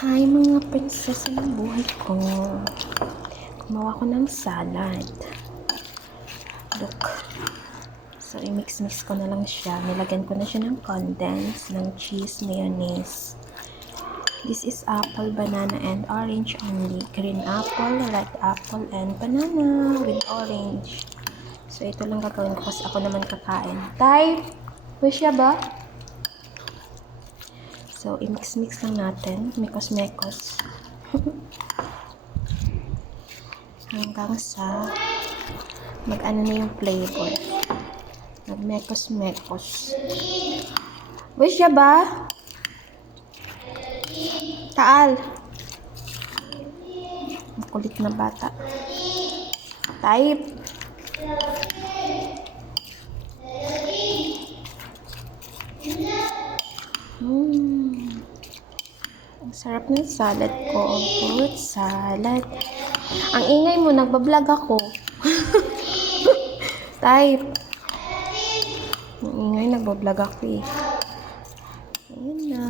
Hi mga prinsesa ng buhay ko. Gumawa ko ng salad. Look. So, i-mix-mix ko na lang siya. Nilagyan ko na siya ng condensed, ng cheese, mayonnaise. This is apple, banana, and orange only. Green apple, red apple, and banana with orange. So, ito lang gagawin ko kasi ako naman kakain. Tay! Wish siya ba? So, i-mix-mix lang natin. Mekos-mekos. Hanggang sa mag-ano na yung flavor. Mag-mekos-mekos. Wish siya ba? Taal. Ang kulit na bata. Type. Ang sarap ng salad ko. Fruit salad. Ang ingay mo, nagbablog ako. Type. Ang ingay, nagbablog ako eh. Ayan na.